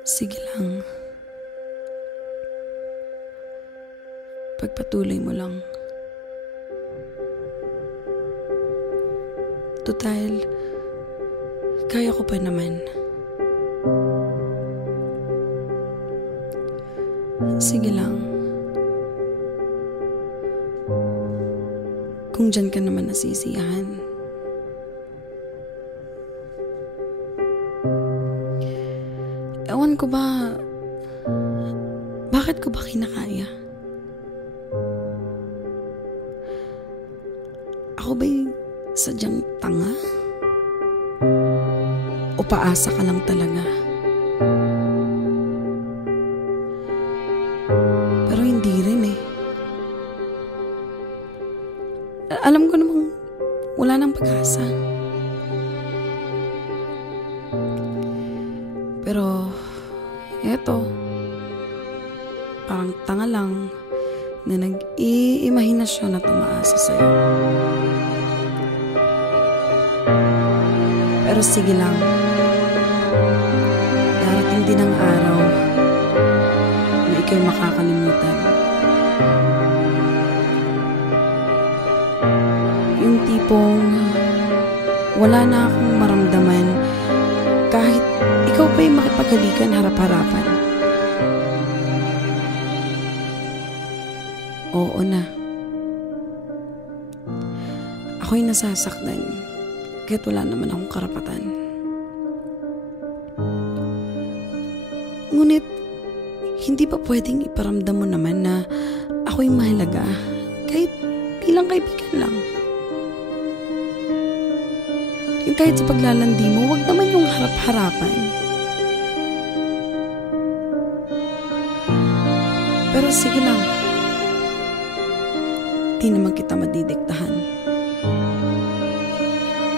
Sige lang. Pagpatuloy mo lang. Total, kaya ko pa naman. Sige lang. Kung dyan ka naman nasisiyahan. Ewan ko ba, bakit ko ba kinakaya? Ako ba'y sadyang tanga? O paasa ka lang talaga? Pero hindi rin eh. Alam ko namang wala nang pag-asa. Pero eto, parang tanga lang na nag-iimahinasyon na tumaasa sa'yo. Pero sige lang, darating din ang araw na ikaw'y makakalimutan. Yung tipong wala na akong maramdaman kahit ikaw pa'y makipaghalikan harap-harapan. Oo na. Ako'y nasasaktan kahit wala naman akong karapatan. Ngunit, hindi pa pwedeng iparamdam mo naman na ako'y mahalaga kahit bilang kaibigan lang. Yung kahit sa paglalandi mo, wag naman yung harap-harapan. Pero sige lang. Di naman kita madidiktahan.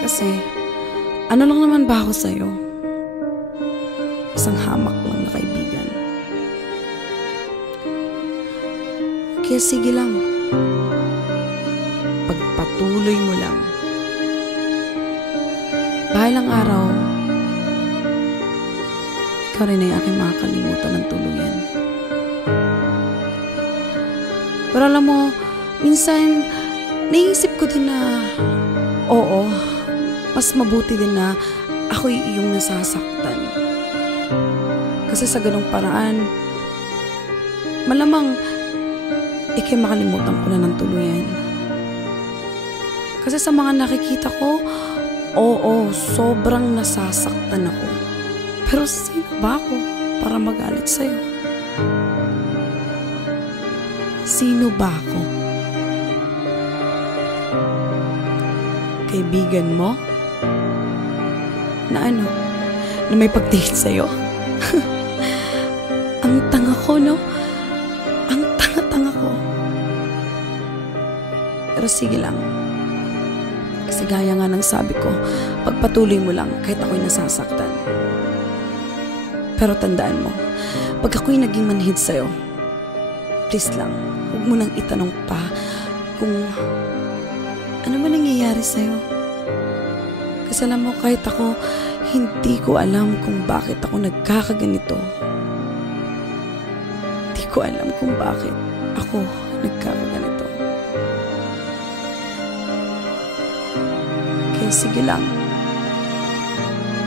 Kasi, ano lang naman ba ako sa'yo? Isang hamak lang na kaibigan. Kaya sige lang. Pagpatuloy mo lang. Bahalang araw, ikaw rin ay aking makakalimutan ng tuluyan. Pero alam mo, minsan, naisip ko din na, oo, mas mabuti din na ako'y iyong nasasaktan. Kasi sa ganong paraan, malamang, ikay makalimutan ko na ng tuluyan. Kasi sa mga nakikita ko, oo, sobrang nasasaktan ako. Pero sino ba ako para magalit sa'yo? Sino ba ako? Kaibigan mo? Na ano? Na may pag-date sa'yo? Ang tanga ko, no? Ang tanga-tanga ko. Pero sige lang. Kasi gaya nga ng sabi ko, pagpatuloy mo lang kahit ako'y nasasaktan. Pero tandaan mo, pag ako'y naging manhid sa'yo, please lang, huwag mo nang itanong pa kung ano man nangyayari sa'yo. Kasi alam mo, kahit ako, hindi ko alam kung bakit ako nagkakaganito. Hindi ko alam kung bakit ako nagkakaganito. Sige lang.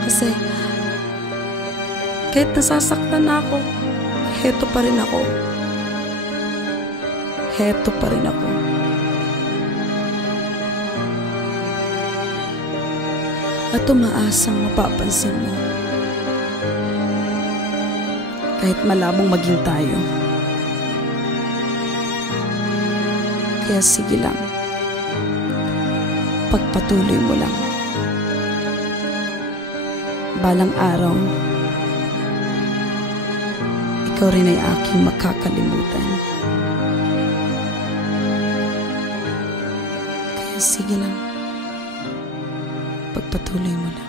Kasi kahit nasasaktan na ako, heto pa rin ako. Heto pa rin ako. At umaasang mapapansin mo. Kahit malabong maging tayo. Kaya sige lang. Pagpatuloy mo lang. Balang araw, ikaw rin ay aking makakalimutan. Kaya sige lang. Pagpatuloy mo lang.